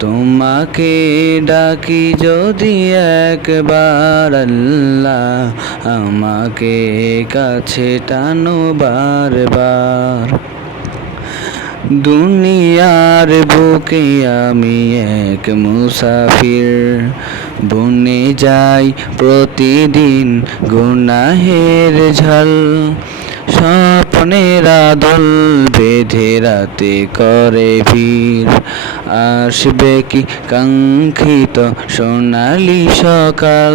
তোমাকে ডাকি যদি একবার আল্লাহ আমাকে কাছে টানো বারবার। দুনিয়ার বুকে আমি এক মুসাফির, বনে যাই প্রতিদিন গুনাহের ঝাল। স্বপ্নের দল বেঁধে রাতে করে ভিড়। আসবে কি কাঙ্ক্ষিত সোনালি সকাল?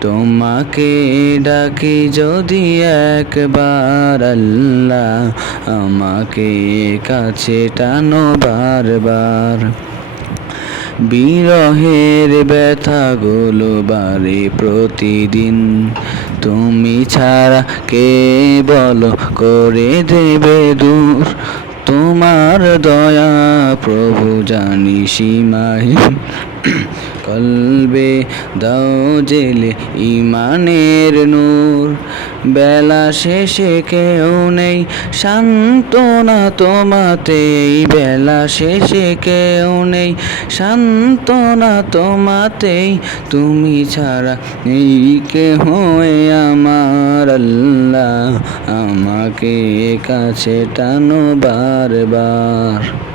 তোমাকে ডাকি যদি একবার আল্লাহ আমাকে কাছে টানো বারবার। বিরহের ব্যথাগুলো বাড়ে প্রতিদিন। তুমি ছাড়া কে বলো করে দেবে দূর? তোমার দয়া প্রভু জানি সীমাহীন। কলবে দাও জেলে ইমানের নূর। বেলা শেষে কেউ নেই, সান্ত্বনা তোমাতেই। বেলা শেষে কেউ নেই, সান্ত্বনা তোমাতেই। তুমি ছাড়া এই কে হয়ে আমার আল্লাহ। আমাকে কাছে টানো বারবার।